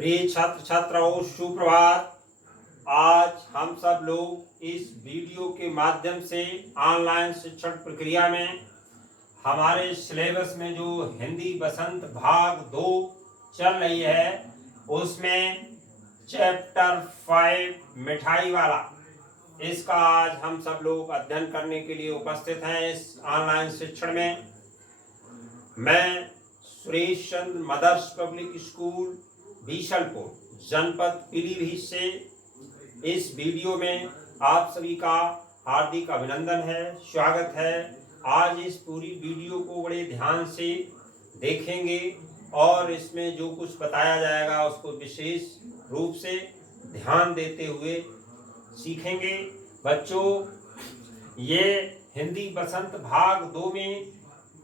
प्रिय छात्र छात्राओं, सुप्रभात। आज हम सब लोग इस वीडियो के माध्यम से ऑनलाइन शिक्षण प्रक्रिया में हमारे सिलेबस में जो हिंदी बसंत भाग 2 चल रही है उसमें चैप्टर 5 मिठाई वाला, इसका आज हम सब लोग अध्ययन करने के लिए उपस्थित हैं। इस ऑनलाइन शिक्षण में मैं Suresh Chandra mother's public school Bisalpur जनपद पीलीभीत से इस वीडियो में आप सभी का हार्दिक अभिनंदन है, स्वागत है। आज इस पूरी वीडियो को बड़े ध्यान से देखेंगे और इसमें जो कुछ बताया जाएगा उसको विशेष रूप से ध्यान देते हुए सीखेंगे। बच्चों, ये हिंदी बसंत भाग 2 में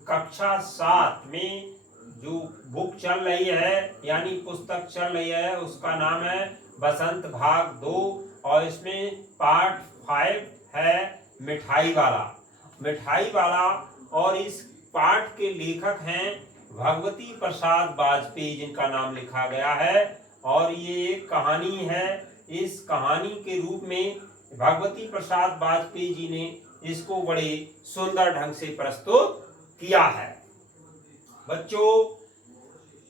कक्षा 7 में जो बुक चल रही है यानी पुस्तक चल रही है उसका नाम है बसंत भाग 2 और इसमें पार्ट 5 है मिठाई वाला। और इस पाठ के लेखक हैं भगवती प्रसाद वाजपेयी, जिनका नाम लिखा गया है। और ये एक कहानी है। इस कहानी के रूप में भगवती प्रसाद वाजपेयी जी ने इसको बड़े सुंदर ढंग से प्रस्तुत किया है। बच्चों,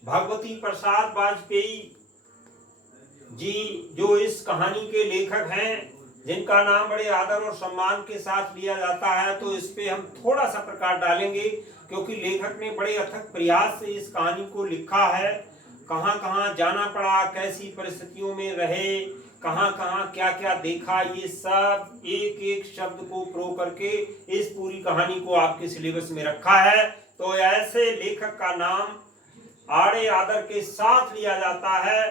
भगवती प्रसाद वाजपेयी जी जो इस कहानी के लेखक हैं, जिनका नाम बड़े आदर और सम्मान के साथ लिया जाता है, तो इस पे हम थोड़ा सा प्रकाश डालेंगे क्योंकि लेखक ने बड़े अथक प्रयास से इस कहानी को लिखा है। कहाँ कहाँ जाना पड़ा, कैसी परिस्थितियों में रहे, कहाँ कहाँ क्या क्या देखा, ये सब एक एक शब्द को प्रो करके इस पूरी कहानी को आपके सिलेबस में रखा है। तो ऐसे लेखक का नाम आड़े आदर के साथ लिया जाता है।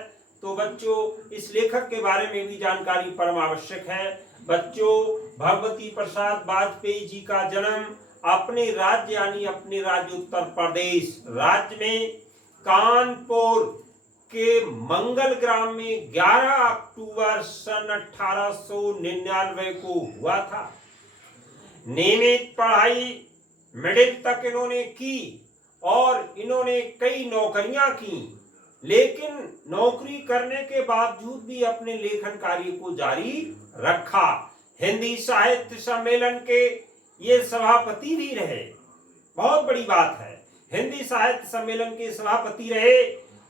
तो बच्चों, इस लेखक के बारे में भी जानकारी परम आवश्यक है। बच्चों, भगवती प्रसाद वाजपेयी जी का जन्म अपने राज्य यानी अपने राज्य उत्तर प्रदेश राज्य में कानपुर के मंगल ग्राम में 11 अक्टूबर सन 1899 को हुआ था। नियमित पढ़ाई मिडिल तक इन्होंने की और इन्होंने कई नौकरियां की, लेकिन नौकरी करने के बावजूद भी अपने लेखन कार्य को जारी रखा। हिंदी साहित्य सम्मेलन के ये सभापति भी रहे, बहुत बड़ी बात है। हिंदी साहित्य सम्मेलन के सभापति रहे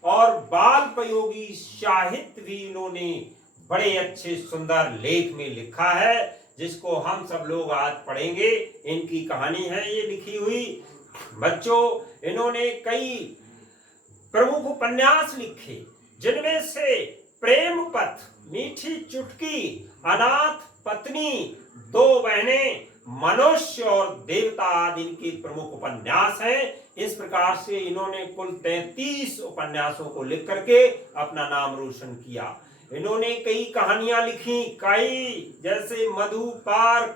और बालपयोगी साहित्य भी इन्होंने बड़े अच्छे सुंदर लेख में लिखा है, जिसको हम सब लोग आज पढ़ेंगे। इनकी कहानी है ये लिखी हुई। बच्चों, इन्होंने कई प्रमुख उपन्यास लिखे, जिनमें से प्रेम पथ, मीठी चुटकी, अनाथ पत्नी, दो बहनें, मनुष्य और देवता आदि इनके प्रमुख उपन्यास हैं। इस प्रकार से इन्होंने कुल 33 उपन्यासों को लिख करके अपना नाम रोशन किया। इन्होंने कई कहानियां लिखी, कई, जैसे मधु पार्क,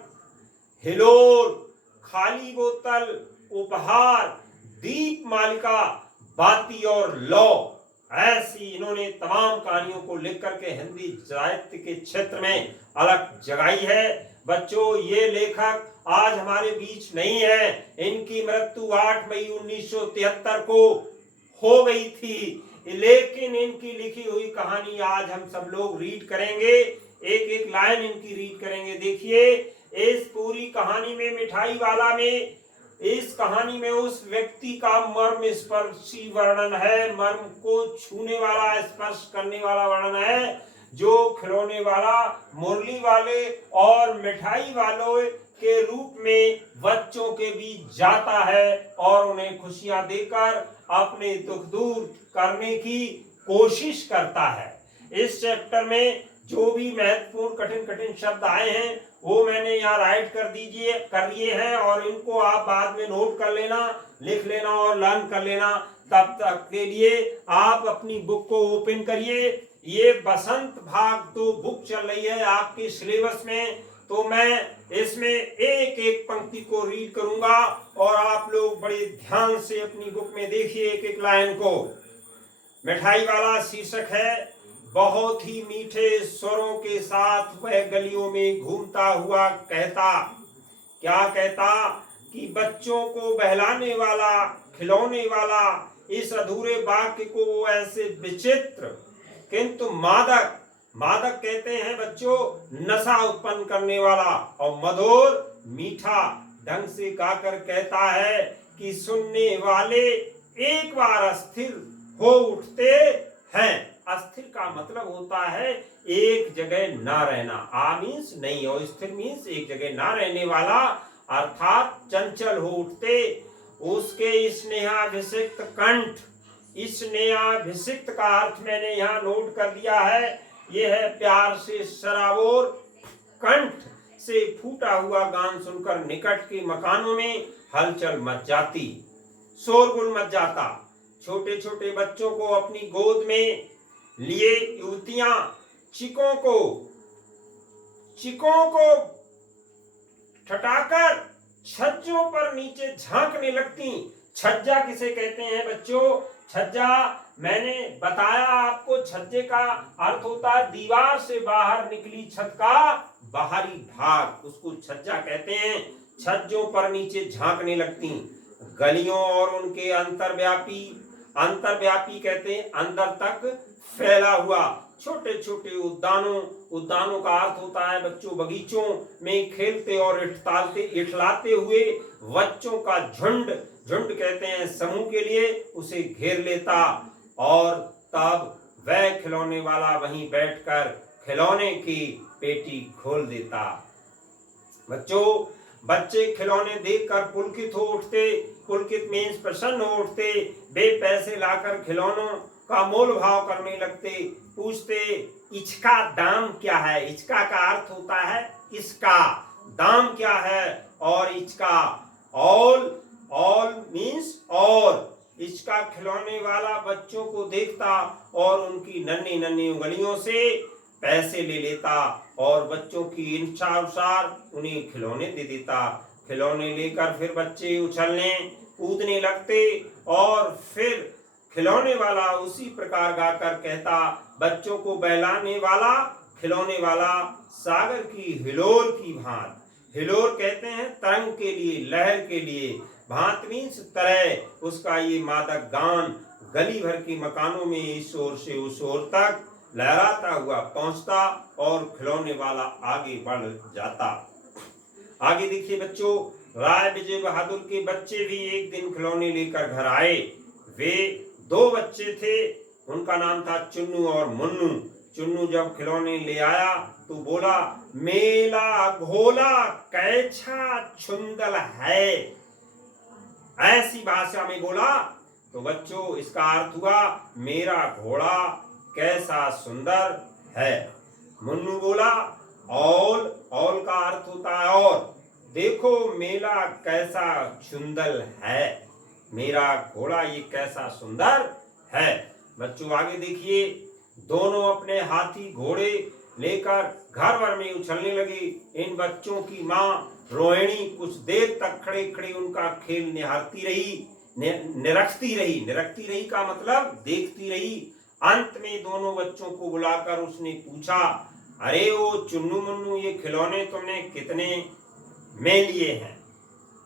हिलोर, खाली बोतल, उपहार, दीप मालिका, बाती और लौ, ऐसी इन्होंने तमाम कहानियों को लिख करके हिंदी साहित्य के क्षेत्र में अलग जगाई है। बच्चों, ये लेखक आज हमारे बीच नहीं है। इनकी मृत्यु 8 मई 1973 को हो गई थी, लेकिन इनकी लिखी हुई कहानी आज हम सब लोग रीड करेंगे, एक एक लाइन इनकी रीड करेंगे। देखिए, इस पूरी कहानी में, मिठाई वाला में, इस कहानी में उस व्यक्ति का मर्म स्पर्शी वर्णन है, मर्म को छूने वाला, स्पर्श करने वाला वर्णन है, जो खिलौने वाला, मुरली वाले और मिठाई वालों के रूप में बच्चों के बीच जाता है और उन्हें खुशियां देकर अपने दुख दूर करने की कोशिश करता है। इस चैप्टर में जो भी महत्वपूर्ण कठिन शब्द आए हैं वो मैंने यहाँ राइट कर दिए हैं और इनको आप बाद में नोट कर लेना, लिख लेना और लर्न कर लेना। तब तक के लिए आप अपनी बुक को ओपन करिए। ये बसंत भाग 2 बुक चल रही है आपके सिलेबस में, तो मैं इसमें एक एक पंक्ति को रीड करूंगा और आप लोग बड़े ध्यान से अपनी बुक में देखिए एक एक लाइन को। मिठाई वाला शीर्षक है। बहुत ही मीठे स्वरों के साथ वह गलियों में घूमता हुआ कहता, क्या कहता कि बच्चों को बहलाने वाला, खिलौने वाला, इस अधूरे वाक्य को वो ऐसे विचित्र किंतु मादक मादक कहते हैं बच्चों नशा उत्पन्न करने वाला, और मधुर मीठा ढंग से गाकर कहता है कि सुनने वाले एक बार अस्थिर हो उठते हैं। अस्थिर का मतलब होता है एक जगह ना रहना। आ मीन्स नहीं, और स्थिर मीन्स एक जगह ना रहने वाला, अर्थात चंचल हो उठते। उसके स्नेहाभिषिक्त कंठ, स्नेहाभिषिक्त का अर्थ मैंने यहाँ नोट कर दिया है, यह है प्यार से सराबोर कंठ से फूटा हुआ गान सुनकर निकट के मकानों में हलचल मच जाती, शोरगुल मच जाता। छोटे छोटे बच्चों को अपनी गोद में लिए युवतियां चिकों को ठटाकर छज्जों पर नीचे झांकने लगती। छज्जा किसे कहते हैं बच्चों? छज्जा मैंने बताया आपको, छज्जे का अर्थ होता है दीवार से बाहर निकली छत का बाहरी भाग, उसको छज्जा कहते हैं। छज्जों पर नीचे झांकने लगती। गलियों और उनके अंतर्व्यापी कहते हैं अंदर तक फैला हुआ छोटे छोटे उद्यानों का अर्थ होता है बच्चों बगीचों में खेलते और इठलाते हुए बच्चों का झुंड कहते हैं समूह के लिए उसे घेर लेता, और तब वह खिलौने वाला वहीं बैठकर खिलौने की पेटी खोल देता। बच्चे खिलौने देखकर पुलकित हो उठते। पुलकित मीन्स प्रसन्न हो उठते। वे पैसे लाकर खिलौनों का मोल भाव करने लगते। पूछते इसका दाम क्या है? इसका का अर्थ होता है इसका दाम क्या है, और इसका ऑल मीन्स और। इसका खिलौने वाला बच्चों को देखता और उनकी नन्ही नन्ही उंगलियों से पैसे ले लेता और बच्चों की इच्छा अनुसार उन्हें खिलौने दे देता। खिलौने लेकर फिर बच्चे उछलने कूदने लगते, और फिर खिलौने वाला उसी प्रकार गाकर कहता, बच्चों को बहलाने वाला खिलौने वाला सागर की हिलोर की भांत। हिलोर कहते हैं तरंग के लिए, लहर के लिए, भांत मीन्स तरह। उसका ये मादक गान गली भर के मकानों में इस ओर से उस ओर तक लहराता हुआ पहुंचता और खिलौने वाला आगे बढ़ जाता। आगे देखिए बच्चों, राय विजय बहादुर के बच्चे भी एक दिन खिलौने लेकर घर आए। वे 2 बच्चे थे, उनका नाम था चुन्नू और मुन्नू। चुन्नू जब खिलौने ले आया तो बोला, मेला घोला कैसा छुंदल है, ऐसी भाषा में बोला। तो बच्चों इसका अर्थ हुआ मेरा घोड़ा कैसा सुंदर है। मुन्नू बोला औल का अर्थ होता है और। देखो मेला कैसा सुंदर है, मेरा घोड़ा ये कैसा सुंदर है। बच्चों आगे देखिए, दोनों अपने हाथी घोड़े लेकर घर भर में उछलने लगी। इन बच्चों की माँ रोहिणी कुछ देर तक खड़े खड़े उनका खेल निहारती रही, निरखती रही का मतलब देखती रही। अंत में दोनों बच्चों को बुलाकर उसने पूछा, अरे ओ चुन्नू मुन्नू, ये खिलौने तुमने कितने में लिए हैं?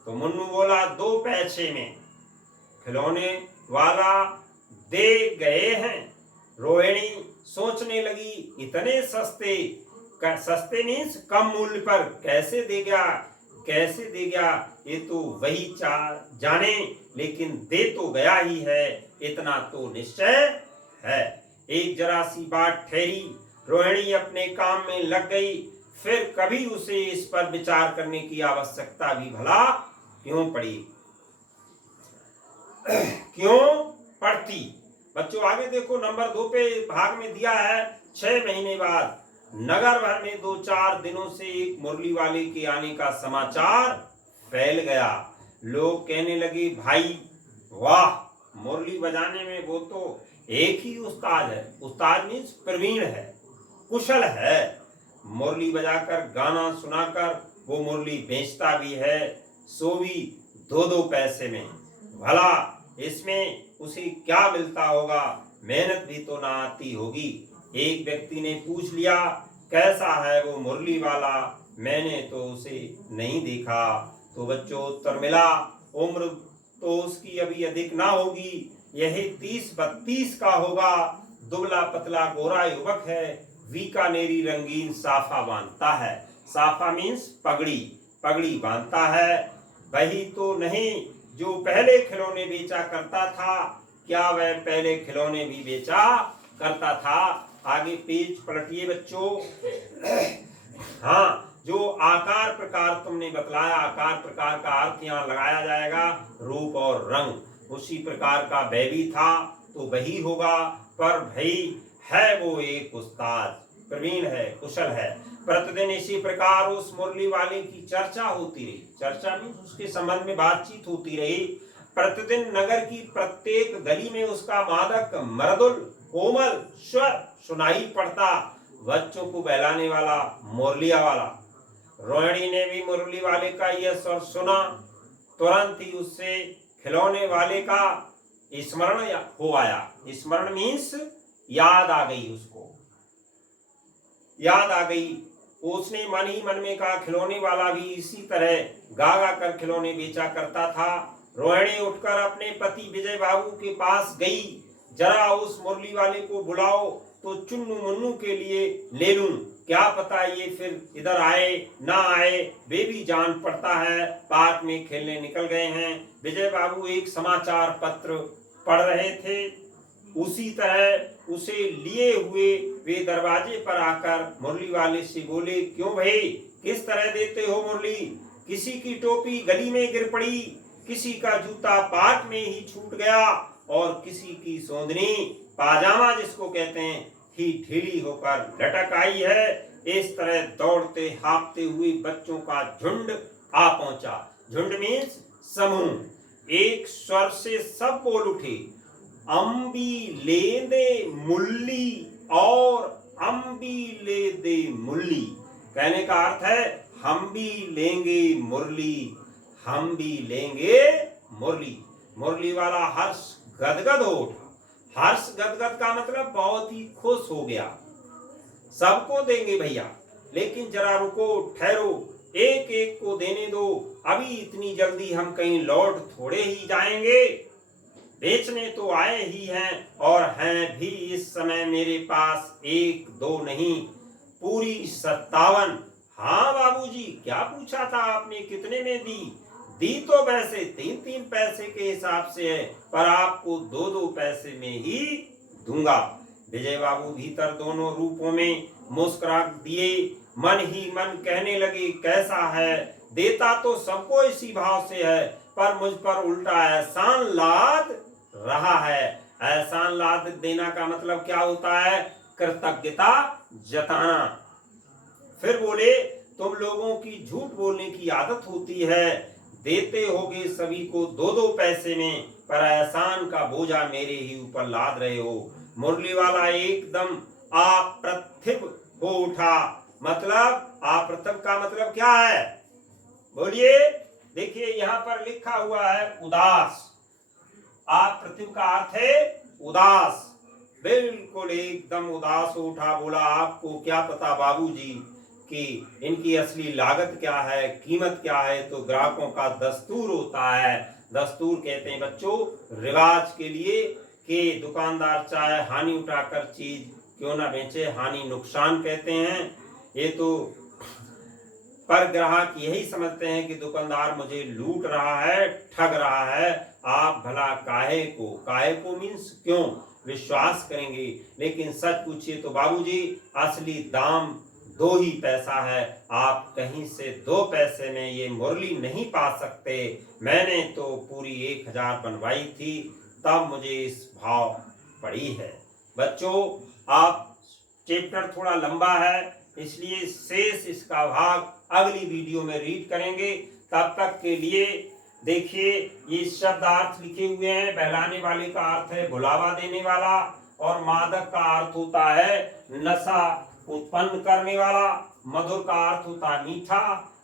तो मुन्नू बोला 2 पैसे में। खिलौने वाला दे गए हैं। रोहिणी सोचने लगी, इतने सस्ते मीन्स कम मूल्य पर कैसे दे गया, ये तो वही जाने, लेकिन दे तो गया ही है, इतना तो निश्चय है। एक जरा सी बात ठहरी, रोहिणी अपने काम में लग गई। फिर कभी उसे इस पर विचार करने की आवश्यकता भी भला क्यों पड़ती। बच्चों आगे देखो, नंबर 2 पे भाग में दिया है, 6 महीने बाद नगर भर में 2-4 दिनों से एक मुरली वाले के आने का समाचार फैल गया। लोग कहने लगे, भाई वाह, मुरली बजाने में वो तो एक ही उस्ताद है। उस्ताद मीन्स प्रवीण है, कुशल है। मुरली बजाकर गाना सुनाकर वो मुरली बेचता भी है, सो भी 2-2 पैसे में। भला इसमें उसे क्या मिलता होगा, मेहनत भी तो ना आती होगी। एक व्यक्ति ने पूछ लिया, कैसा है वो मुरली वाला, मैंने तो उसे नहीं देखा। तो बच्चों उत्तर मिला, उम्र तो उसकी अभी अधिक ना होगी, यही 30-32 का होगा। दुबला पतला गोरा युवक है, बीकानेरी रंगीन साफा बांधता है। साफा मीन्स पगड़ी, पगड़ी बांधता है। वही तो नहीं जो पहले खिलौने बेचा करता था, क्या वह पहले खिलौने भी बेचा करता था? आगे पेज पलटिए बच्चों। हाँ, जो आकार प्रकार तुमने बतलाया, आकार प्रकार का अर्थ यहाँ लगाया जाएगा रूप और रंग। उसी प्रकार का वह भी था तो वही होगा, पर भाई है वो एक उस्ताद, प्रवीण है, कुशल है। प्रतिदिन इसी प्रकार उस मुरली वाले की चर्चा होती रही। चर्चा मीन्स उसके संबंध में बातचीत होती रही। प्रतिदिन नगर की प्रत्येक गली में उसका मादक मृदुल कोमल स्वर सुनाई पड़ता। बच्चों को बहलाने वाला मुरलिया वाला। रोहिणी ने भी मुरली वाले का यह स्वर सुना, तुरंत ही उससे खिलौने वाले का स्मरण हो आया। स्मरण मीन्स याद आ गई, उसको याद आ गई। उसने मन ही मन में कहा, खिलौने वाला भी इसी तरह गा गा कर खिलौने बेचा करता था। रोहिणी उठकर अपने पति विजय बाबू के पास गई। जरा उस मुरली वाले को बुलाओ तो चुन्नू मुन्नू के लिए ले लूं, क्या पता ये फिर इधर आए ना आए, वे भी जान पड़ता है। पार्क में खेलने निकल गए हैं। विजय बाबू एक समाचार पत्र पढ़ रहे थे। उसी तरह उसे लिए हुए वे दरवाजे पर आकर मुरली वाले से बोले, क्यों भाई, किस तरह देते हो मुरली? किसी की टोपी गली में गिर पड़ी, किसी का जूता पार्क में ही छूट गया और किसी की सोंदनी, पाजामा जिसको कहते हैं, ही ढीली होकर लटक आई है। इस तरह दौड़ते हाँफते हुए बच्चों का झुंड आ पहुंचा। झुंड मीन्स समूह। एक स्वर से सब बोल उठे, अम्बी ले दे मुल्ली और अम्बी ले दे मुल्ली। कहने का अर्थ है हम भी लेंगे मुरली, हम भी लेंगे मुरली। मुरली वाला हर्ष गदगद हो उठा। हर्ष गदगद का मतलब बहुत ही खुश हो गया। सबको देंगे भैया, लेकिन जरा रुको, ठहरो, एक एक को देने दो। अभी इतनी जल्दी हम कहीं लौट थोड़े ही जाएंगे। बेचने तो आए ही हैं और हैं भी इस समय मेरे पास एक दो नहीं, पूरी 57। हाँ बाबूजी, क्या पूछा था आपने, कितने में दी? दी तो वैसे 3-3 पैसे के हिसाब से है, पर आपको 2-2 पैसे में ही दूंगा। विजय बाबू भीतर दोनों रूपों में मुस्कुरा दिए। मन ही मन कहने लगे, कैसा है, देता तो सबको इसी भाव से है, पर मुझ पर उल्टा एहसान लाद रहा है। एहसान लाद देना का मतलब क्या होता है? कृतज्ञता जताना। फिर बोले, तुम लोगों की झूठ बोलने की आदत होती है, देते होगे सभी को 2-2 पैसे में, पर एहसान का बोझा मेरे ही ऊपर लाद रहे हो। मुरली वाला एकदम अप्रतिभ हो उठा। मतलब अप्रतिभ का मतलब क्या है, बोलिए? देखिए यहाँ पर लिखा हुआ है उदास। अप्रतिभ का अर्थ है उदास। बिल्कुल एकदम उदास हो उठा। बोला, आपको क्या पता बाबूजी कि इनकी असली लागत क्या है, कीमत क्या है? तो ग्राहकों का दस्तूर होता है। दस्तूर कहते हैं बच्चों रिवाज के लिए कि दुकानदार चाहे हानि उठाकर चीज क्यों ना बेचे, हानि नुकसान कहते हैं। ये तो पर ग्राहक यही समझते हैं कि दुकानदार मुझे लूट रहा है, ठग रहा है। आप भला काहे को मीन्स क्यों विश्वास करेंगे? लेकिन सच पूछिए तो बाबूजी, असली दाम 2 ही पैसा है। आप कहीं से 2 पैसे में ये मुरली नहीं पा सकते। मैंने तो पूरी 1000 बनवाई थी, तब मुझे इस भाव पड़ी है। बच्चों, आप चैप्टर थोड़ा लंबा है, इसलिए शेष इसका भाग अगली वीडियो में रीड करेंगे। तब तक के लिए देखिए, ये शब्दार्थ लिखे हुए हैं। बहलाने वाले का अर्थ है बुलावा देने वाला, और मादक का अर्थ होता है नशा उत्पन्न करने वाला। मधुर का अर्थ होता है मीठा,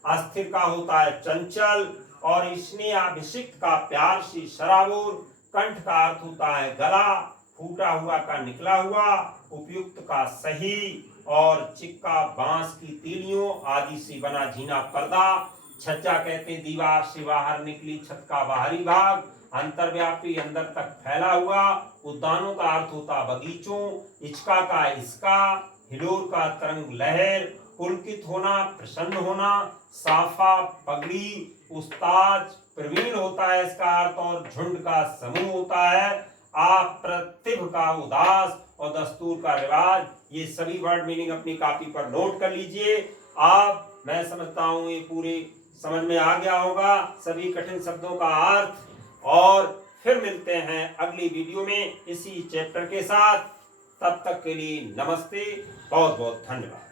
अस्थिर का होता है चंचल, और स्नेहाभिषिक्त का प्यार से शराबोर। कंठ का अर्थ होता है गला, फूटा हुआ का निकला हुआ, उपयुक्त का सही, और चिक्का बांस की तीलियों आदि से बना झीना पर्दा। छज्जा कहते दीवार से बाहर निकली छत का बाहरी भाग, अंतर्व्यापी अंदर तक फैला हुआ, उद्यानों का अर्थ होता बगीचों, इचका का इसका, हिलोर का तरंग लहर, पुलकित होना, प्रसन्न होना, साफा पगड़ी, उस्ताद प्रवीण होता है इसका अर्थ, और झुंड का समूह होता है, अप्रतिभ का उदास, और दस्तूर का रिवाज। ये सभी वर्ड मीनिंग अपनी कॉपी पर नोट कर लीजिए। आप, मैं समझता हूं ये पूरे समझ में आ गया होगा सभी कठिन शब्दों का अर्थ। और फिर मिलते हैं अगली वीडियो में इसी चैप्टर के साथ। तब तक के लिए नमस्ते, बहुत बहुत धन्यवाद।